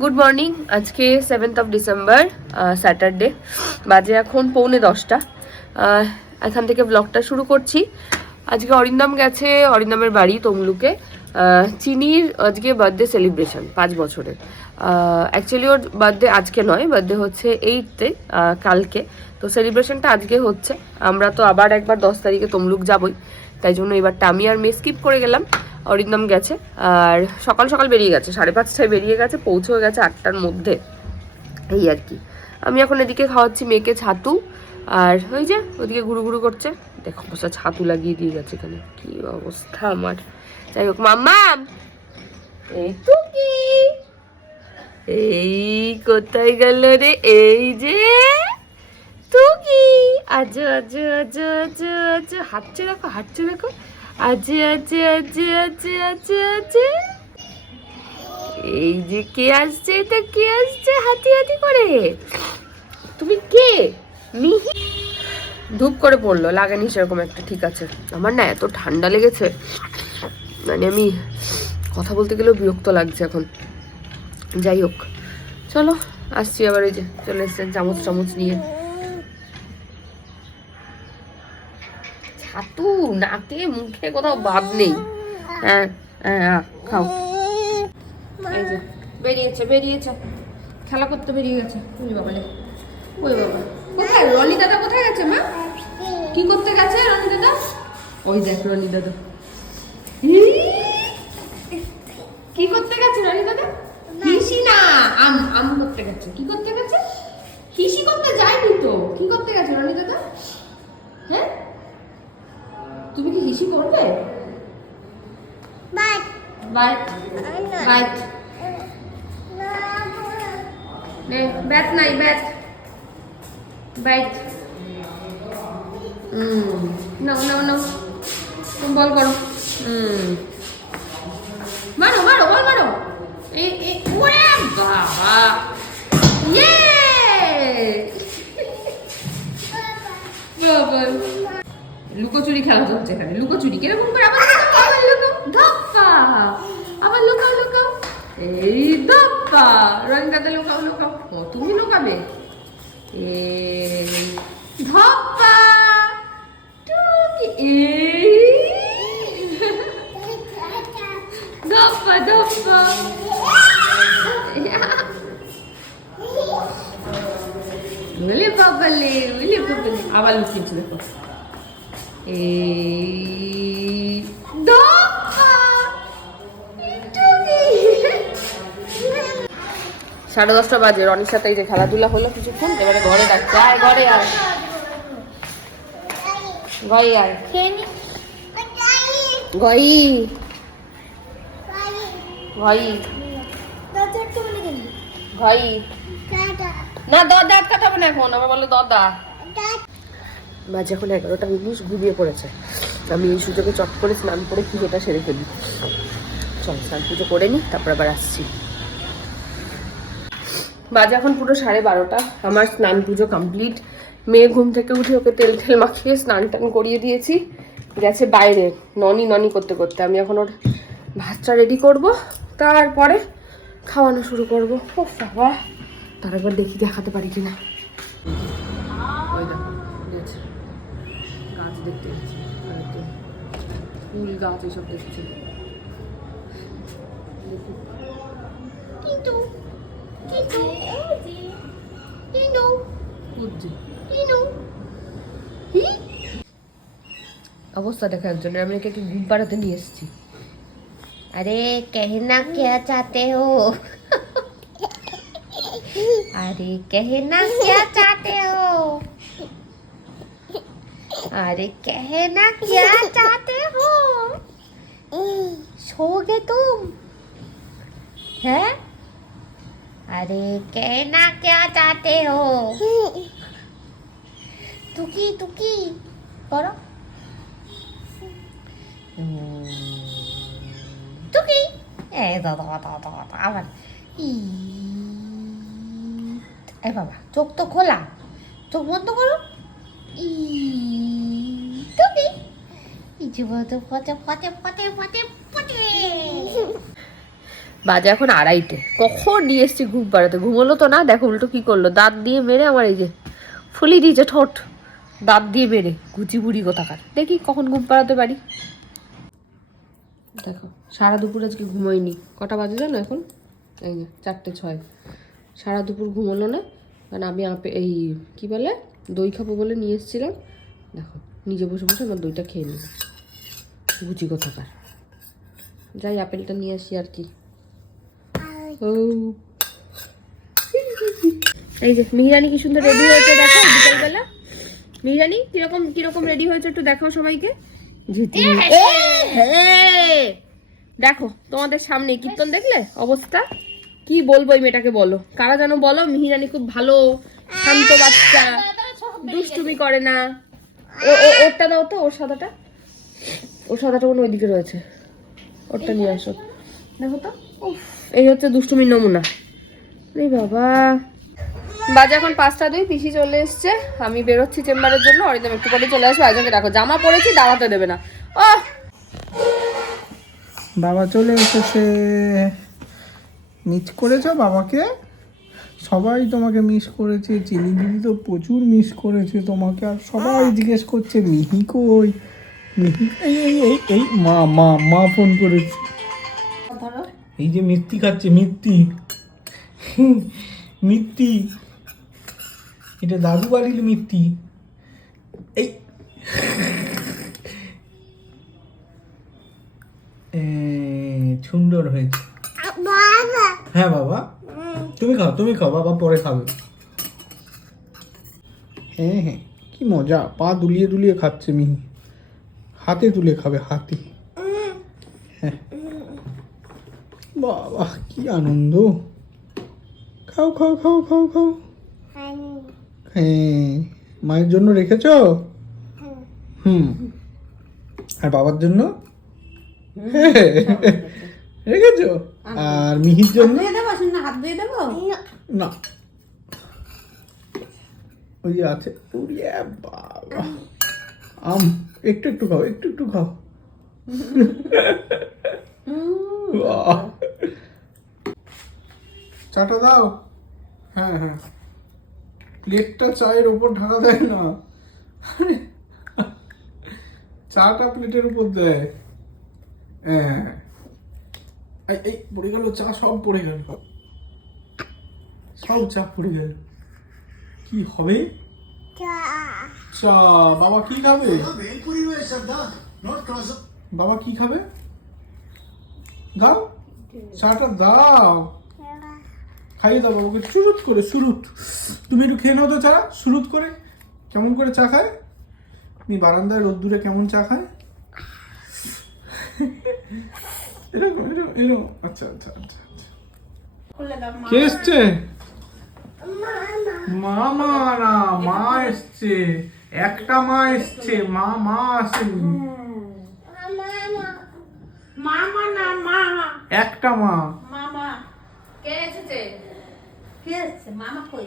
Good morning আজকে seventh of December Saturday বাজে এখন পৌনে দশটা। এখান থেকে ব্লগটা শুরু করছি। আজকে অরিন্দম গেছে, অরিন্দমের বাড়ি তমলুকে। চিনির আজকে বার্থডে সেলিব্রেশন পাঁচ বছরের। অ্যাকচুয়ালি ওর বার্থডে আজকে নয় বার্থডে হচ্ছে এইটতে কালকে। তো সেলিব্রেশনটা আজকে হচ্ছে। আমরা তো আবার একবার দশ তারিখে তমলুক যাবই। তাই জন্য এবারটা আমি আর মেয়ে স্কিপ করে গেলাম। অরিন্দম গেছে, আর সকাল সকাল বেরিয়ে গেছে, সাড়ে পাঁচটায় বেরিয়ে গেছে, পৌঁছেও গেছে আটটার মধ্যে। এই আর কি। আমি এখন এদিকে খাওয়াচ্ছি মেয়েকে ছাতু, আর ওই যে ওদিকে ঘুরু ঘুরু করছে। দেখো অবস্থা, ছাতু লাগিয়ে দিয়ে গেছে এখানে। কি অবস্থা আমার। যাই হোক মাম্মাম এই তো এই কোথায় গেল রে? এই যে টুকি! আজ আজ আজ আজ আজ। হাঁটছে দেখো হাঁটছে দেখো। আজ আজ আজ এই যে কে আসছে, এটা কে আসছে? হাতি হাতি করে। তুমি কে? মিহি? ধূপ করে পড়ল, লাগেনি সেরকম একটা, ঠিক আছে। আমার না এত ঠান্ডা লেগেছে। মানে আমি কথা বলতে গেলেও বিরক্ত লাগছে এখন। যাই হোক, চলো, আসছি আবার এই যে, চলে এসছেন চামচ চামচ নিয়ে। ছাতু নাকে মুখে কোথাও বাদ নেই। হ্যাঁ হ্যাঁ হ্যাঁ, খাও। বেরিয়েছে বেরিয়েছে। খেলা করতে বেরিয়ে গেছে। ওই বাবা ওই বাবা। কোথায়? রনি দাদা কোথায় গেছে মা? কি করতে গেছে রনি দাদা? ওই দেখ রনি দাদা! কি করতে গেছে রনি দাদা? হিসি না আম আম করতে গেছে। কি করতে গেছে? হিসি করতে যায়নি তো। কি করতে গেছে রনি দাদা? হিসি করবে? নে ব্যাট নাই ব্যাট ব্যাট হুম নাও নাও নাও। তুমি বল করো। হুম। মারো মারো বল মারো। এই এই ওরে বাবা! লুকোচুরি খেলা চলছে এখানে লুকোচুরি, কীরকম করে? আবার আবার লুকাও ধপ্পা। আবার লুকাও লুকাও এই ধপ্পা। রঙিতাতে লুকাও লুকাও। ও তুমি লুকাবে। এই ধপ্পা। টুকি। এই। ধপ্পা ধপ্পা। বলে বাবালে আবার লুকিয়েছে দেখো। এই সাড়ে দশটা বাজে, রনির সাথে এই যে খেলাধুলা হলো কিছুক্ষণ, এবারে ঘরে ডাকছে আয়, ঘরে আয়। ঘরে আয়। ঘই ঘই. ঘই না দরজা আটকাতে না এখন, আবার বলে দদা। বাজে এখন এগারোটা উনিশ ঘুমিয়ে পড়েছে, আমি এই সুযোগে চট করে স্নান করে পুজোটা সেরে ফেলি। চল, স্নান পুজো করে নিই তারপর আবার আসছি। বাজে এখন পুরো সাড়ে বারোটা, আমার স্নান পুজো কমপ্লিট মেয়ে ঘুম থেকে উঠে ওকে তেল টেল মাখিয়ে স্নান টান করিয়ে দিয়েছি। গেছে বাইরে, ননি ননি করতে করতে। আমি এখন ওর ভাতটা রেডি করব, তারপরে খাওয়ানো শুরু করব। ও তারপর দেখি দেখাতে পারি কিনা। ফুল গাছ এসব দেখছে দেখি। Tito, Tito, Tino, খুঁজছে Tino. অবস্থা দেখা একজনের আমি একে একটু ঘুম পাড়াতে নিয়ে এসেছি अरे कहना क्या चाहते हो अरे कहना क्या चाहते हो अरे कहना क्या चाहते हो सोगे तुम है अरे कहना क्या चाहते हो तुकी तुकी करो টুকি এই দাদা দাদা দাদা আবার ই এই বাবা চোখ তো খোলা চোখ বন্ধ করো ই টুকি বাজে এখন আড়াইটে। কখন নিয়ে এসছি ঘুম পাড়াতে? ঘুমোলো তো না? দেখো উল্টো কি করল? দাঁত দিয়ে মেরে আমার এই যে ফুলি দিয়েছে, ঠোঁট। দাঁত দিয়ে মেরে। গুচি বুড়ি কোথাকার? দেখি কখন ঘুম পাড়াতে পারি। দেখো, সারা দুপুর আজকে ঘুমোয়নি। কটা বাজে জানো এখন? এই যে, চারটে ছয়। সারা দুপুর ঘুমোলো না? কারণ আমি আপে এই কি বলে? দই খাব বলে নিয়ে এসেছিলাম। দেখো, নিজে বসে বসে আমার দইটা খেয়ে নিল গুচি কোথাকার। যাই আপেলটা নিয়ে আসি আর কি। ও। এই যে মিহিরানি কি সুন্দর রেডি হয়েছে দেখো বিকালবেলা। মিহিরানি কীরকম কীরকম রেডি হয়েছে একটু দেখাও সবাইকে। দেখো তোমাদের সামনে কীর্তন দেখলে? অবস্থা? কি বলব এই মেয়েটাকে বলো। কারা যেন বলো মিহিরানি খুব ভালো শান্ত বাচ্চা দুষ্টুমি করে না। ও ও- ওরটা দাও তো ওর সাদাটা। ওর সাদাটা কোনো ওইদিকে রয়েছে। ওরটা নিয়ে আসো। দেখো তো? উফ, এই হচ্ছে দুষ্টুমির নমুনা। এই বাবা। বাজে এখন পাঁচটা দুই পিসি চলে এসছে। আমি বেরোচ্ছি চেম্বারের জন্য। অরিন্দম একটু পরে চলে আসবে। আজকে দেখো জামা পরেছি দাঁড়াতে দেবে না। ও বাবা চলে এসেছে। মিস করেছ বাবাকে? সবাই তোমাকে মিস করেছে। চিনি দিদি তো প্রচুর মিস করেছে তোমাকে। আর সবাই জিজ্ঞেস করছে মিহি কই? এই এই এই এই মা মা মা ফোন করেছে। এই যে মিত্তি খাচ্ছে মিত্তি। মিত্তি। এটা দাদু বাড়ির মিত্তি। এই। সুন্দর হয়েছে। হ্যাঁ বাবা। তুমি খাও তুমি খাও বাবা পরে খাবে। হ্যাঁ হ্যাঁ কি মজা। পা দুলিয়ে দুলিয়ে খাচ্ছে মিহি। হাতে তুলে খাবে হাতে। হ্যাঁ বাবা কি আনন্দ। খাও খাও খাও খাও খাও। হ্যাঁ মায়ের জন্য রেখেছ? হুম। আর বাবার জন্য? হ্যাঁ রেখেছো? আর মিহির জন্য? না। ওই যে আছে বাবা। আম একটু একটু খাও একটু একটু খাও। চাটা দাও? হ্যাঁ হ্যাঁ। প্লেটটা চায়ের ওপর ঢাকা দেয় না। চাটা প্লেটের উপর দেয়। হ্যাঁ। এই এই পড়ে গেল চা সব পড়ে গেল। সব চা পড়ে গেল। কি হবে? চা বাবা কি খাবে? বাবা কি খাবে? দাও চাটা দাও। খাইয়ে দাও বাবাকে সুরুত করে সুরুত। তুমি একটু খেয়ে নাও তো চা সুরুত করে। কেমন করে চা খায়? তুমি বারান্দায় রোদ্দুরে কেমন চা খায়? এরকম এরকম এরকম। আচ্ছা আচ্ছা আচ্ছা আচ্ছা। কে এসছে? মামা না মা এসছে। একটা মা এসছে মা মা আসেনি। মামা না মা? একটা মা। মামা। কে এসেছে? কে এসছে? মামা কই?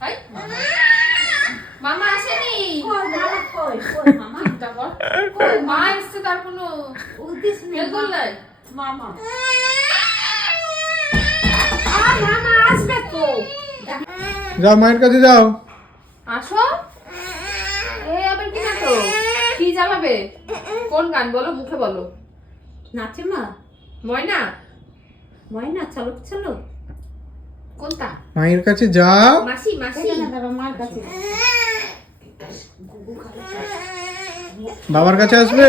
হাই মামা। আসেনি। কই মামা কই? কই মামা? তারপর মা এসছে তার কোনো উদ্দেশ্য নেই খেয়াল মামা। মামা আসবে তো। যাও মায়ের কাছে যাও। আসো। এই আবার কি নাটক? কি জ্বালাবে? কোন গান বলো মুখে বলো। নাচে মা? ময়না? ময়না চলো চলো। কোনটা? মায়ের কাছে যাও। মাসি মাসি। মার কাছে। বাবার কাছে আসবে?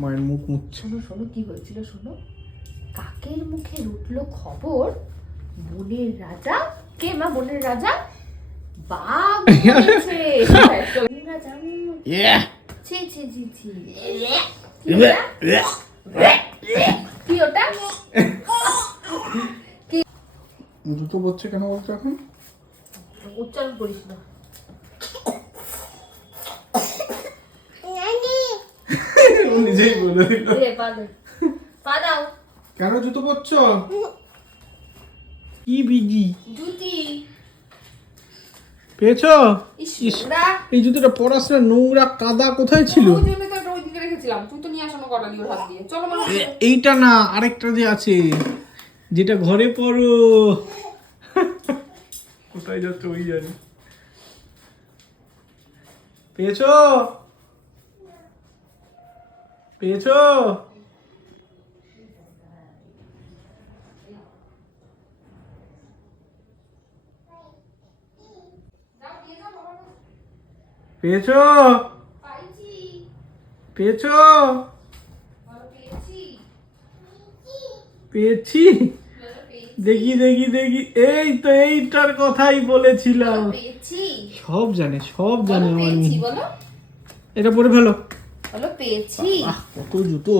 মায়ের মুখ মুছছে। শোনো শোনো কি হয়েছিল শোনো? কাকের মুখে উঠল খবর বনের রাজা? কে মা বনের রাজা? বাঘ ছি ছি ছি ছি। কি ওটা? কি ওটা? কেন বলছো এখন? উচ্চারণ করিস না। নিজেই বলে দিল। দে, পা দে। পা দাও। কেন জুতো পরছ? কি বিজি? জুতি পেয়েছ? এই জুতোটা পরাস না নোংরা কাদা কোথায় ছিল? এইটা না আরেকটা যে আছে যেটা ঘরে পড়ো কোথায় যাচ্ছে ওই জানি। পেয়েছ? পেয়েছ? পেয়েছ? পেয়েছ? পেয়েছি। দেখি দেখি দেখি। এই তো এইটার কথাই বলেছিলাম। সব জানে সব জানে আমার এটা পরে ফেলো। পেয়েছি। কত জুতো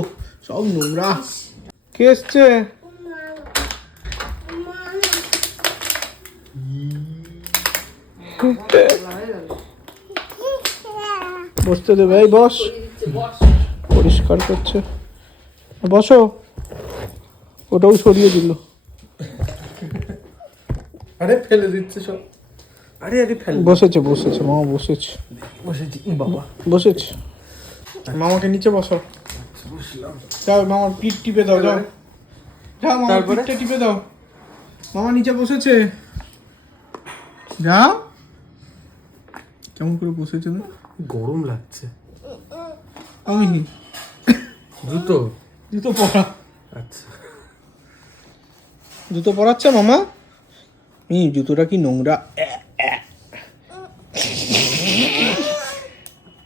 সব নোংরা। কে এসছে? বসতে দেবে। এই বস। পরিষ্কার করছে। বসো। ওটাও সরিয়ে দিল। আরে ফেলে দিচ্ছে সব। আরে আরে ফেলে। বসেছে বসেছে। মামা বসেছে। বসেছি। বাবা। বসেছে। মামাকে নিচে বসো। যাও মামার পিঠ টিপে দাও যাও। যাও মামার পিঠটা টিপে দাও। মামা নিচে বসেছে। যাও। কেমন করে বসেছে না? গরম লাগছে। আমি জুতো? জুতো পরা। আচ্ছা। জুতো পরাচ্ছে মামা? ই জুতোটা কি নোংরা?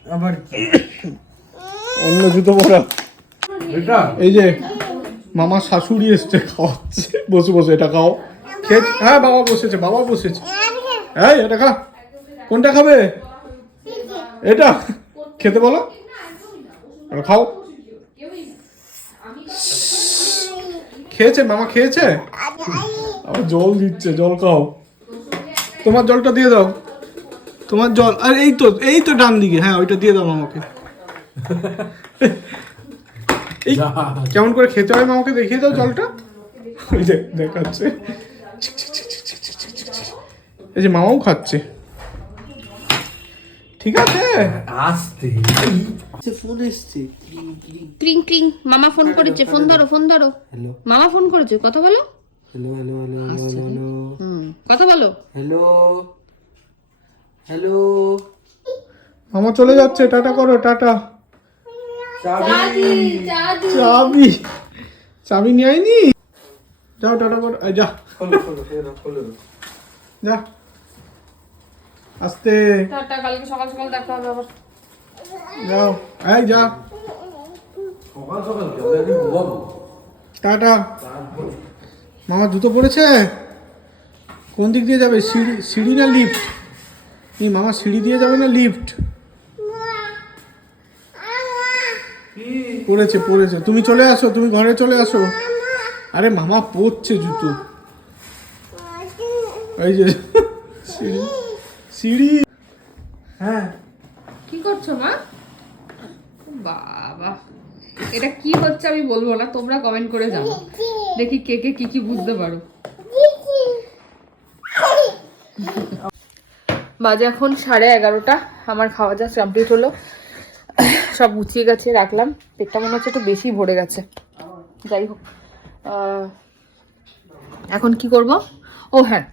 আবার অন্য জুতো পরা। এটা? এই যে মামা শাশুড়ি এসছে খাওয়াচ্ছে। বসে বসে এটা খাও। খেয়েছে হ্যাঁ বাবা বসেছে বাবা বসেছে। হ্যাঁ এটা খা। কোনটা খাবে? এটা? খেতে বলো। খাও। খেয়েছে? মামা খেয়েছে? আবার জল দিচ্ছে জল খাও। তোমার জলটা দিয়ে দাও। তোমার জল আর এই তো এই তো ডান দিকে। হ্যাঁ ওইটা দিয়ে দাও মামাকে। এই কেমন করে খেতে হয় মামাকে দেখিয়ে দাও জলটা? ওই যে দেখাচ্ছে। এই যে মামাও খাচ্ছে। ঠিক আছে? আসতে। ফোন এসছে। ক্রিং ক্রিং মামা ফোন করেছে। ফোন ধরো ফোন ধরো। হ্যালো মামা ফোন করেছে কথা বলো। হ্যালো হ্যালো হ্যালো হ্যালো কথা বলো। হ্যালো হ্যালো মামা চলে যাচ্ছে টাটা করো টাটা। চাবি চাবি চাবি। নিয়ে আইনি যাও টাটা করো। এই যা। খোলো খোলো খোলো খোলো। যা। আস্তে। টাটা কালকে সকাল সকাল দেখা হবে আবার। যাও। এই যা। সকাল সকাল গেলে আমি ঘুমাবো। টাটা। মামা জুতো পড়েছে? কোন দিক দিয়ে যাবে? সিঁড়ি সিঁড়ি না লিফট? এই মামা সিঁড়ি দিয়ে যাবে না লিফট? পড়েছে পড়েছে। তুমি চলে আসো তুমি ঘরে চলে আসো। আরে মামা পড়ছে জুতো। এই যে সিঁড়ি। সিঁড়ি। হ্যাঁ। কি করছ মা? বাবা। এটা কি হচ্ছে আমি বলব না, তোমরা কমেন্ট করে জানো। দেখি কে কে কি কি বুঝতে পারো। বাজে এখন সাড়ে এগারোটা, আমার খাওয়া যা কমপ্লিট হলো। সব গুছিয়ে গেছে, রাখলাম। পেটটা মনে হচ্ছে একটু বেশি ভরে গেছে। যাই হোক এখন কি করব? ও হ্যাঁ।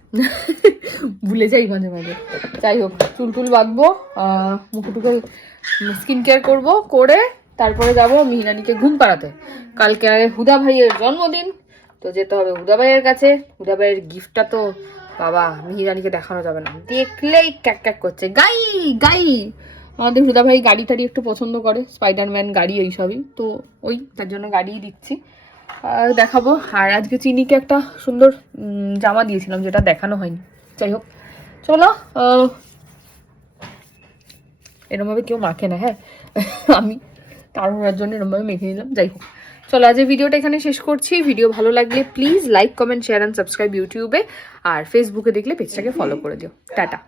ভুলে যাই মাঝে মাঝে। যাই হোক চুল টুল বাঁধবো আহ, স্কিন কেয়ার করব করে তারপরে যাব মিহিরানিকে ঘুম পাড়াতে। কালকে হুদা ভাইয়ের জন্মদিন তো যেতে হবে হুদা ভাইয়ের কাছে। হুদা ভাইয়ের গিফটটা তো বাবা মিহিরানিকে দেখানো যাবে না। দেখলেই ক্যাক ক্যাক করছে। গাই গাই। আমাদের হুদা ভাই গাড়ি টাড়ি একটু পছন্দ করে স্পাইডারম্যান গাড়ি এইসবই তো ওই তার জন্য গাড়িই দিচ্ছি। দেখাবো। আর আজকে চিনিকে একটা সুন্দর জামা দিয়েছিলাম, যেটা দেখানো হয়নি। যাই হোক, চলো এরমভাবে কেউ মাখে না হ্যাঁ? আমি তাড়াহুড়ার জন্য এরমভাবে মেখে নিলাম, যাই হোক। চলো আজ ভিডিওটা এখানে শেষ করছি। ভিডিও ভালো লাগলে please like comment share and subscribe ইউটিউবে। আর ফেসবুকে দেখলে পেজটাকে ফলো করে দিও। টাটা।